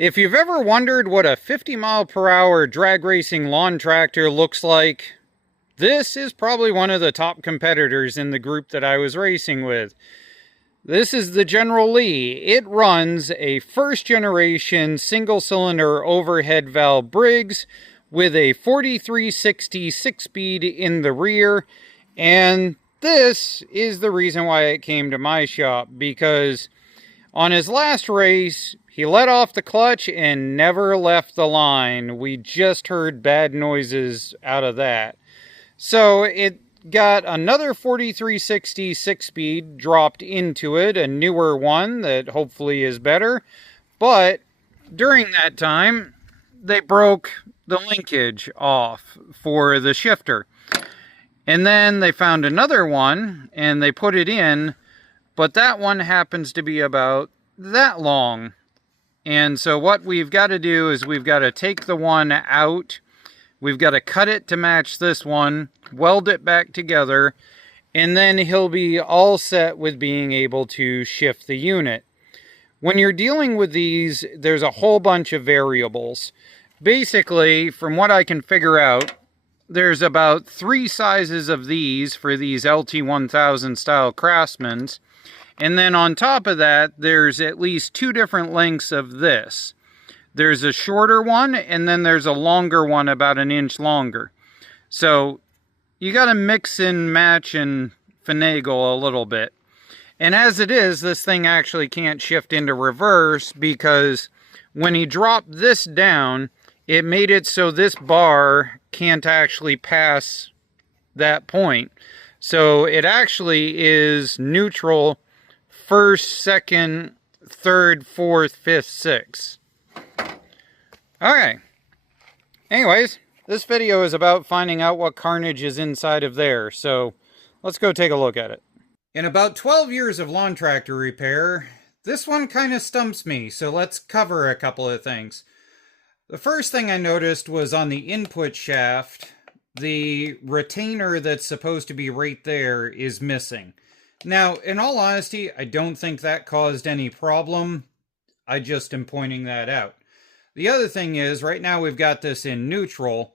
If you've ever wondered what a 50-mile-per-hour drag racing lawn tractor looks like, this is probably one of the top competitors in the group that I was racing with. This is the General Lee. It runs a first-generation single-cylinder overhead valve Briggs with a 4360 6-speed in the rear, and this is the reason why it came to my shop, because on his last race, he let off the clutch and never left the line. We just heard bad noises out of that. So it got another 4360 6-speed dropped into it, a newer one that hopefully is better. But during that time, they broke the linkage off for the shifter. And then they found another one and they put it in, but that one happens to be about that long. And so what we've got to do is we've got to take the one out. We've got to cut it to match this one, weld it back together, and then he'll be all set with being able to shift the unit. When you're dealing with these, there's a whole bunch of variables. Basically, from what I can figure out, there's about 3 sizes of these for these LT1000 style Craftsmans. And then on top of that, there's at least 2 different lengths of this. There's a shorter one, and then there's a longer one about an inch longer. So you got to mix and match and finagle a little bit. And as it is, this thing actually can't shift into reverse, because when he dropped this down, it made it so this bar can't actually pass that point. So it actually is neutral first, second, third, fourth, fifth, sixth. Okay. Anyways, this video is about finding out what carnage is inside of there, so let's go take a look at it. In about 12 years of lawn tractor repair, this one kind of stumps me, so let's cover a couple of things. The first thing I noticed was on the input shaft, the retainer that's supposed to be right there is missing. Now, in all honesty, I don't think that caused any problem. I just am pointing that out. The other thing is, right now we've got this in neutral.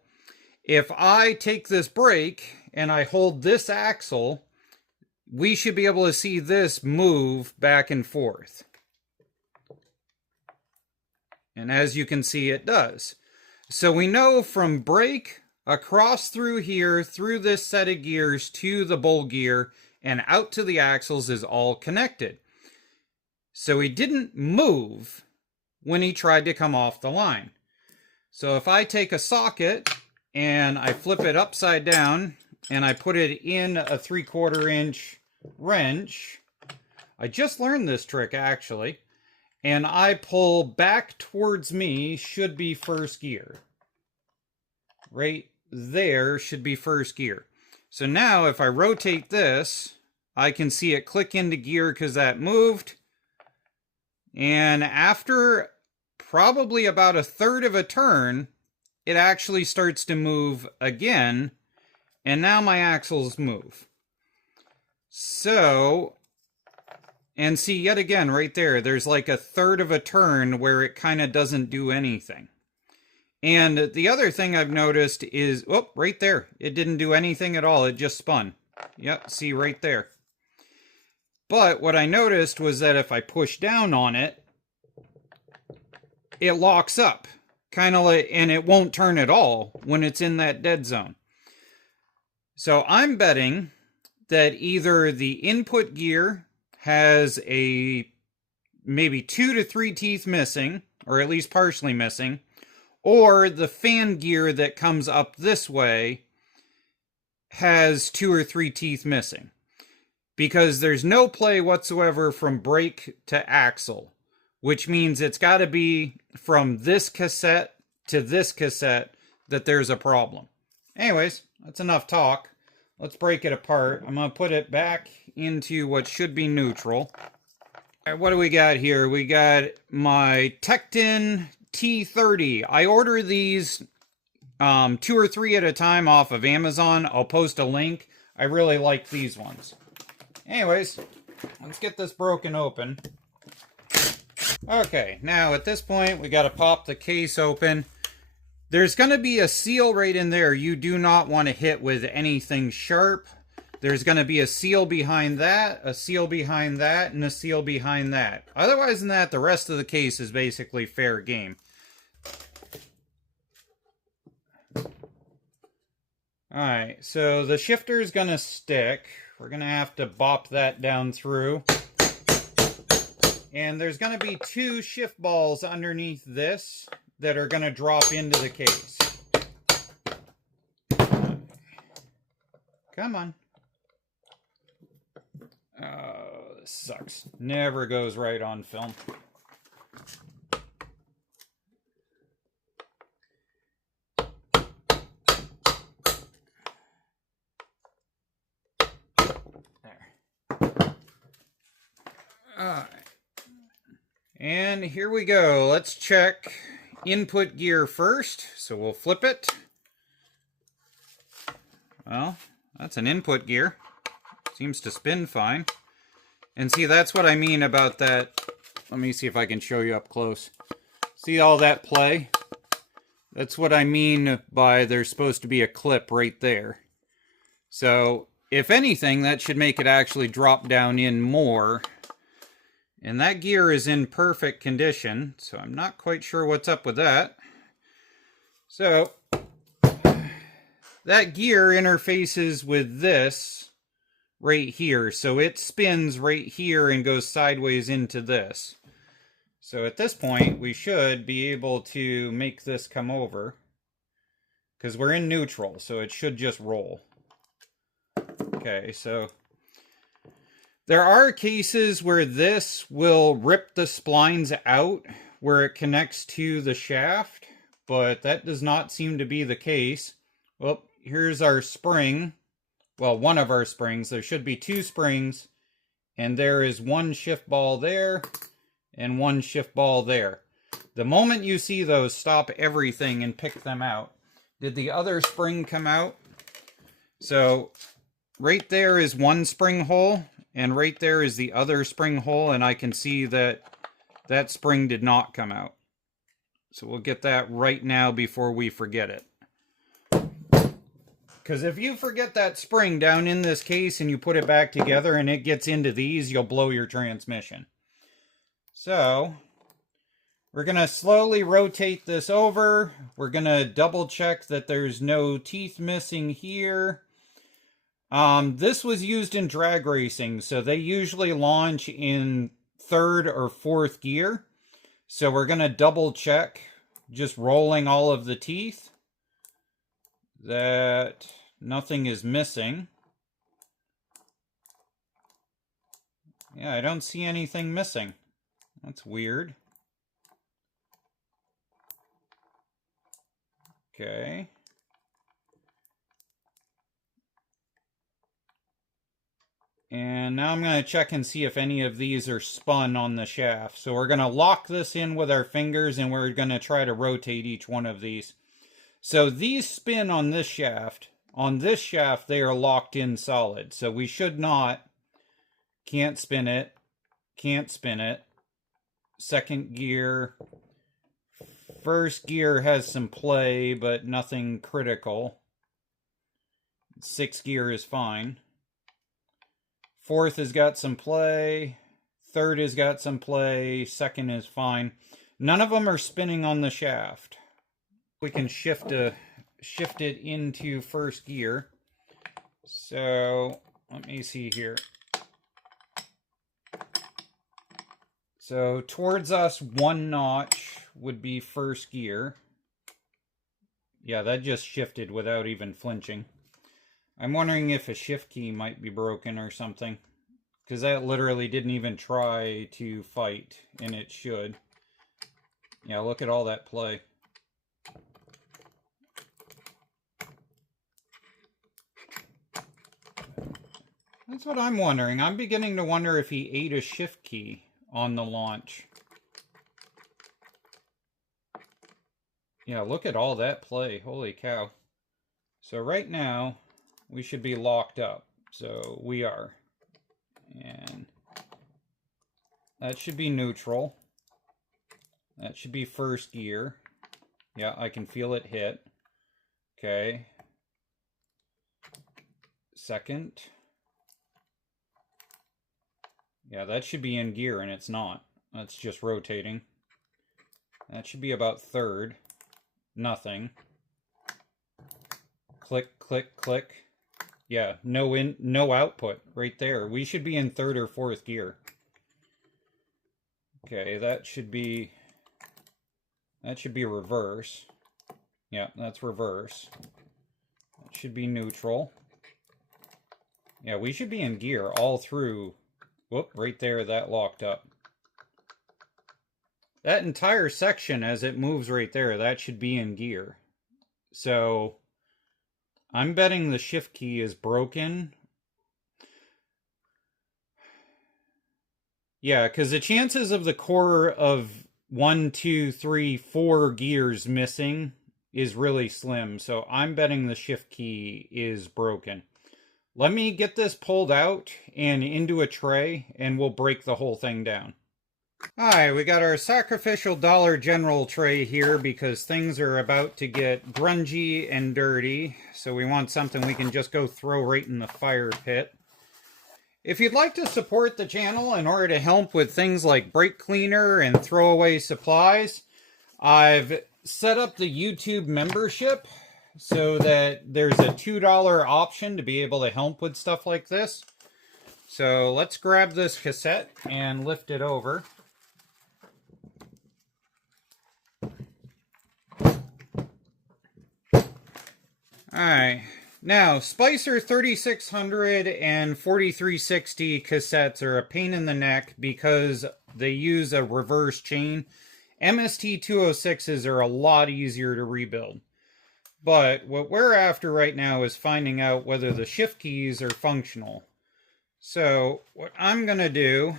If I take this brake and I hold this axle, we should be able to see this move back and forth. And as you can see, it does. So we know from brake across through here, through this set of gears to the bowl gear, and out to the axles is all connected. So he didn't move when he tried to come off the line. So if I take a socket and I flip it upside down and I put it in a 3/4 inch wrench, I just learned this trick actually, and I pull back towards me, should be first gear. Right there should be first gear. So now if I rotate this, I can see it click into gear because that moved. And after probably about 1/3 of a turn, it actually starts to move again. And now my axles move. So, and see yet again right there, there's like 1/3 of a turn where it kind of doesn't do anything. And the other thing I've noticed is, oh, right there. It didn't do anything at all. It just spun. Yep, see right there. But what I noticed was that if I push down on it, it locks up. Kind of like, and it won't turn at all when it's in that dead zone. So I'm betting that either the input gear has a maybe 2 to 3 teeth missing, or at least partially missing, or the fan gear that comes up this way has 2 or 3 teeth missing. Because there's no play whatsoever from brake to axle, which means it's got to be from this cassette to this cassette that there's a problem. Anyways, that's enough talk. Let's break it apart. I'm going to put it back into what should be neutral. All right, what do we got here? We got my Tecton T30. I order these 2 or 3 at a time off of Amazon. I'll post a link. I really like these ones. Anyways, let's get this broken open. Okay, now at this point we got to pop the case open. There's going to be a seal right in there you do not want to hit with anything sharp. There's going to be a seal behind that, a seal behind that, and a seal behind that. Otherwise than that, the rest of the case is basically fair game. Alright, so the shifter is going to stick. We're going to have to bop that down through. And there's going to be 2 shift balls underneath this that are going to drop into the case. Come on. Oh, this sucks. Never goes right on film. There. Alright. And here we go. Let's check input gear first. So we'll flip it. Well, that's an input gear. Seems to spin fine. And see, that's what I mean about that. Let me see if I can show you up close. See all that play? That's what I mean by there's supposed to be a clip right there. So, if anything, that should make it actually drop down in more. And that gear is in perfect condition, so I'm not quite sure what's up with that. So, that gear interfaces with this right here. So it spins right here and goes sideways into this. So at this point, we should be able to make this come over. Because we're in neutral, so it should just roll. Okay, so there are cases where this will rip the splines out where it connects to the shaft, but that does not seem to be the case. Well, here's our spring. Well, one of our springs. There should be 2 springs, and there is 1 shift ball there and 1 shift ball there. The moment you see those, stop everything and pick them out. Did the other spring come out? So right there is 1 spring hole, and right there is the other spring hole, and I can see that that spring did not come out. So we'll get that right now before we forget it. Because if you forget that spring down in this case and you put it back together and it gets into these, you'll blow your transmission. So, we're going to slowly rotate this over. We're going to double check that there's no teeth missing here. This was used in drag racing, so they usually launch in 3rd or 4th gear. So we're going to double check, just rolling all of the teeth, that nothing is missing. Yeah, I don't see anything missing. That's weird. Okay. And now I'm going to check and see if any of these are spun on the shaft. So we're going to lock this in with our fingers and we're going to try to rotate each one of these. So these spin on this shaft. On this shaft, they are locked in solid. So we should not, can't spin it, can't spin it. 2nd gear. 1st gear has some play, but nothing critical. 6th gear is fine. 4th has got some play. 3rd has got some play. 2nd is fine. None of them are spinning on the shaft. We can shift it into 1st gear. So let me see here. So towards us, 1 notch would be 1st gear. Yeah, that just shifted without even flinching. I'm wondering if a shift key might be broken or something. Because that literally didn't even try to fight, and it should. Yeah, look at all that play. That's what I'm wondering. I'm beginning to wonder if he ate a shift key on the launch. Yeah, look at all that play. Holy cow. So right now, we should be locked up. So we are. And that should be neutral. That should be first gear. Yeah, I can feel it hit. Okay. Second. Yeah, that should be in gear, and it's not. That's just rotating. That should be about third. Nothing. Click, click, click. Yeah, no output right there. We should be in third or fourth gear. Okay, that should be reverse. Yeah, that's reverse. That should be neutral. Yeah, we should be in gear all through. Whoop, right there, that locked up. That entire section, as it moves right there, that should be in gear. So, I'm betting the shift key is broken. Yeah, because the chances of the core of 1, 2, 3, 4 gears missing is really slim. So I'm betting the shift key is broken. Let me get this pulled out and into a tray, and we'll break the whole thing down. Alright, we got our sacrificial Dollar General tray here because things are about to get grungy and dirty. So we want something we can just go throw right in the fire pit. If you'd like to support the channel in order to help with things like brake cleaner and throwaway supplies, I've set up the YouTube membership so that there's a $2 option to be able to help with stuff like this. So let's grab this cassette and lift it over. Alright, now Spicer 3600 and 4360 cassettes are a pain in the neck because they use a reverse chain. MST 206s are a lot easier to rebuild. But what we're after right now is finding out whether the shift keys are functional. So what I'm going to do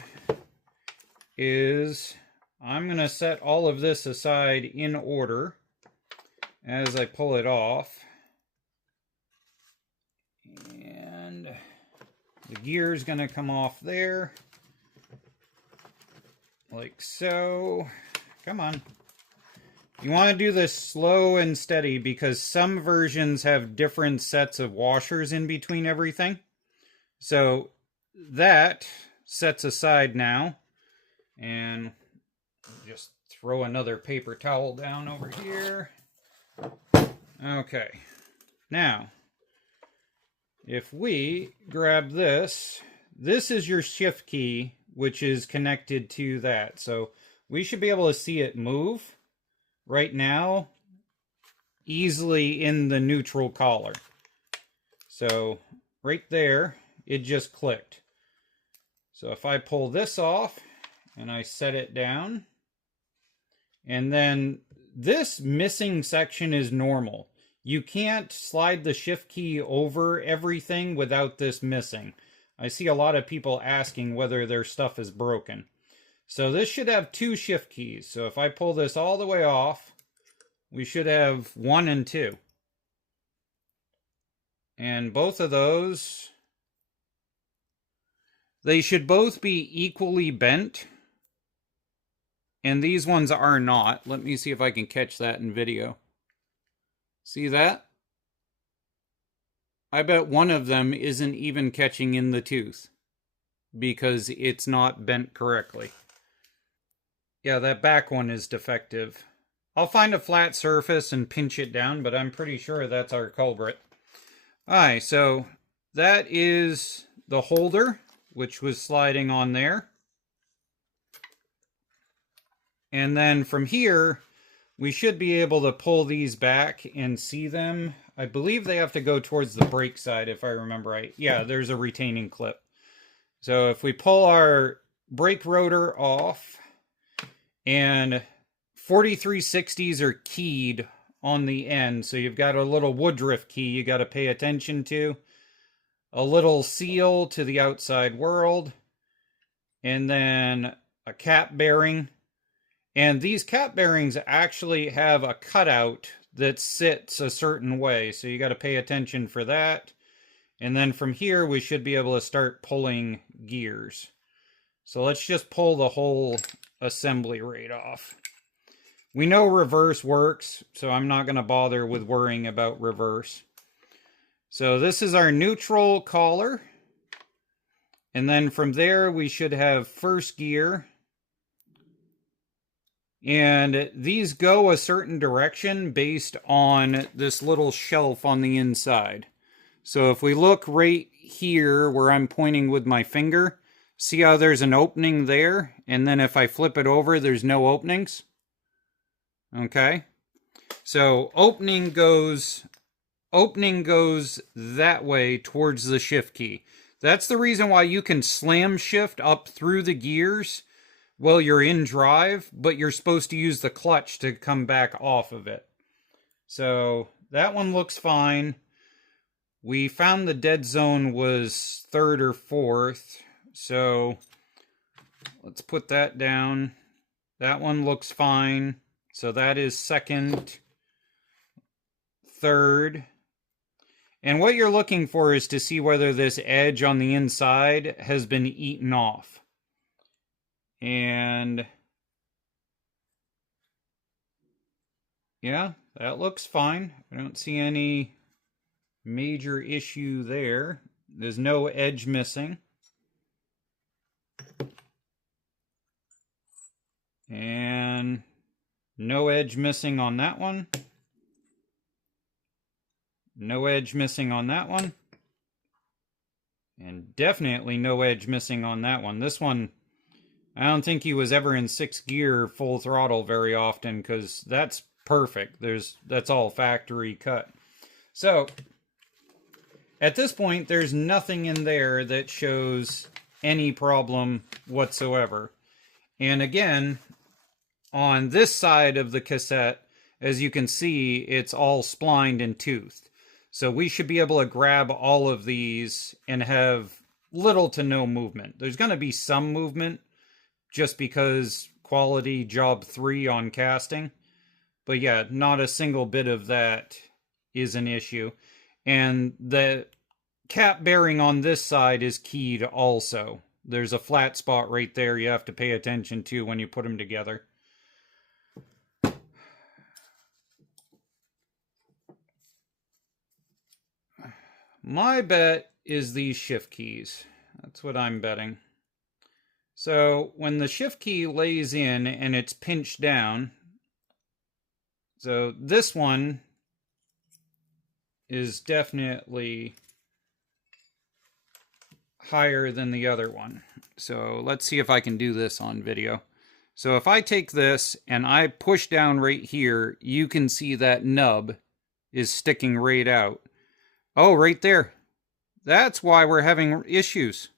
is I'm going to set all of this aside in order as I pull it off. And the gear is going to come off there. Like so. Come on. You want to do this slow and steady because some versions have different sets of washers in between everything. So that sets aside now. And just throw another paper towel down over here. Okay. Now, if we grab this, this is your shift key, which is connected to that. So we should be able to see it move right now easily in the neutral collar. So right there, it just clicked. So if I pull this off and I set it down, and then this missing section is normal. You can't slide the shift key over everything without this missing. I see a lot of people asking whether their stuff is broken. So this should have 2 shift keys. So if I pull this all the way off, we should have 1 and 2. And both of those, they should both be equally bent. And these ones are not. Let me see if I can catch that in video. See that? I bet one of them isn't even catching in the tooth because it's not bent correctly. Yeah, that back one is defective. I'll find a flat surface and pinch it down, but I'm pretty sure that's our culprit. Alright, so that is the holder, which was sliding on there. And then from here, we should be able to pull these back and see them. I believe they have to go towards the brake side, if I remember right. Yeah, there's a retaining clip. So if we pull our brake rotor off, and 4360s are keyed on the end. So you've got a little Woodruff key you got to pay attention to. A little seal to the outside world. And then a cap bearing. And these cap bearings actually have a cutout that sits a certain way. So you got to pay attention for that. And then from here, we should be able to start pulling gears. So let's just pull the whole assembly right off. We know reverse works, so I'm not going to bother with worrying about reverse. So this is our neutral collar. And then from there, we should have first gear. And these go a certain direction based on this little shelf on the inside. So if we look right here where I'm pointing with my finger, see how there's an opening there? And then if I flip it over, there's no openings. Okay. So opening goes that way towards the shift key. That's the reason why you can slam shift up through the gears while you're in drive, but you're supposed to use the clutch to come back off of it. So that one looks fine. We found the dead zone was 3rd or 4th. So let's put that down. That one looks fine. So that is 2nd, 3rd. And what you're looking for is to see whether this edge on the inside has been eaten off. And yeah, that looks fine. I don't see any major issue there. There's no edge missing. And no edge missing on that one. No edge missing on that one. And definitely no edge missing on that one. This one, I don't think he was ever in 6th gear full throttle very often, because that's perfect. That's all factory cut. So at this point, there's nothing in there that shows any problem whatsoever. And again, on this side of the cassette, as you can see, it's all splined and toothed. So we should be able to grab all of these and have little to no movement. There's going to be some movement just because quality job 3 on casting. But yeah, not a single bit of that is an issue. And the cap bearing on this side is keyed also. There's a flat spot right there you have to pay attention to when you put them together. My bet is these shift keys. That's what I'm betting. So when the shift key lays in and it's pinched down, so this one is definitely higher than the other one. So let's see if I can do this on video. So if I take this and I push down right here, you can see that nub is sticking right out. Oh, right there. That's why we're having issues.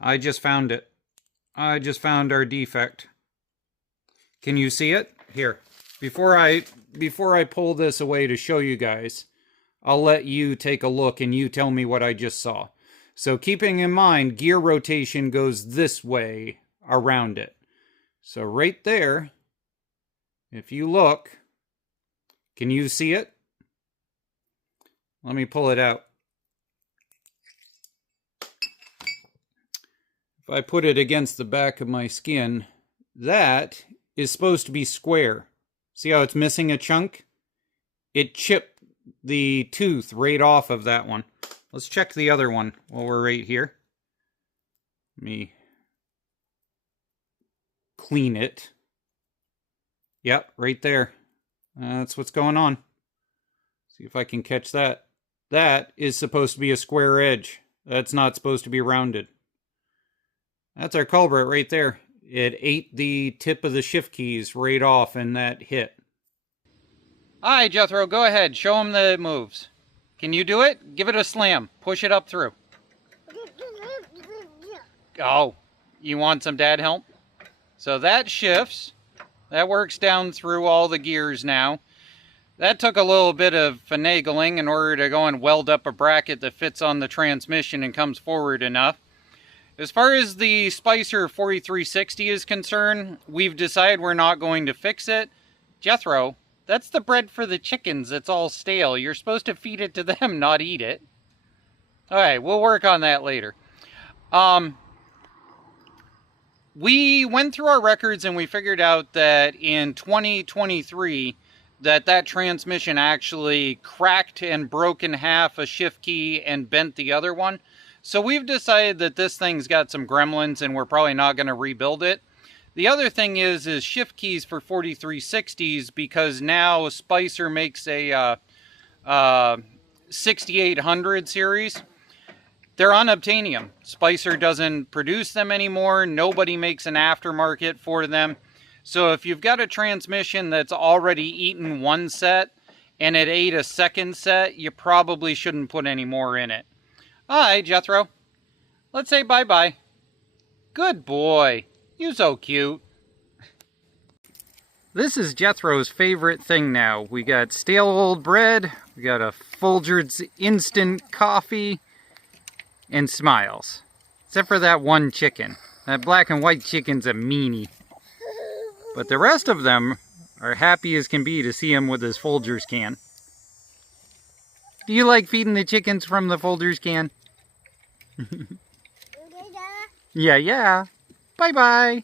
I just found it. I just found our defect. Can you see it? Here. Before I pull this away to show you guys, I'll let you take a look and you tell me what I just saw. So keeping in mind, gear rotation goes this way around it. So right there, if you look, can you see it? Let me pull it out. If I put it against the back of my skin, that is supposed to be square. See how it's missing a chunk? It chipped the tooth right off of that one. Let's check the other one while we're right here. Let me clean it. Yep, right there. That's what's going on. See if I can catch that. That is supposed to be a square edge. That's not supposed to be rounded. That's our culprit right there. It ate the tip of the shift keys right off and that hit. Alright, Jethro, go ahead. Show him the moves. Can you do it? Give it a slam. Push it up through. Oh, you want some dad help? So that shifts. That works down through all the gears now. That took a little bit of finagling in order to go and weld up a bracket that fits on the transmission and comes forward enough. As far as the Spicer 4360 is concerned, we've decided we're not going to fix it. Jethro, that's the bread for the chickens that's all stale. You're supposed to feed it to them, not eat it. Alright, we'll work on that later. We went through our records and we figured out that in 2023 that transmission actually cracked and broke in half a shift key and bent the other one. So we've decided that this thing's got some gremlins and we're probably not going to rebuild it. The other thing is shift keys for 4360s, because now Spicer makes a 6800 series. They're unobtainium. Spicer doesn't produce them anymore. Nobody makes an aftermarket for them. So if you've got a transmission that's already eaten one set and it ate a second set, you probably shouldn't put any more in it. All right, Jethro. Let's say bye-bye. Good boy. You're so cute. This is Jethro's favorite thing now. We got stale old bread, we got a Folgers instant coffee, and smiles. Except for that one chicken. That black and white chicken's a meanie. But the rest of them are happy as can be to see him with his Folgers can. Do you like feeding the chickens from the Folgers can? Yeah. Bye-bye.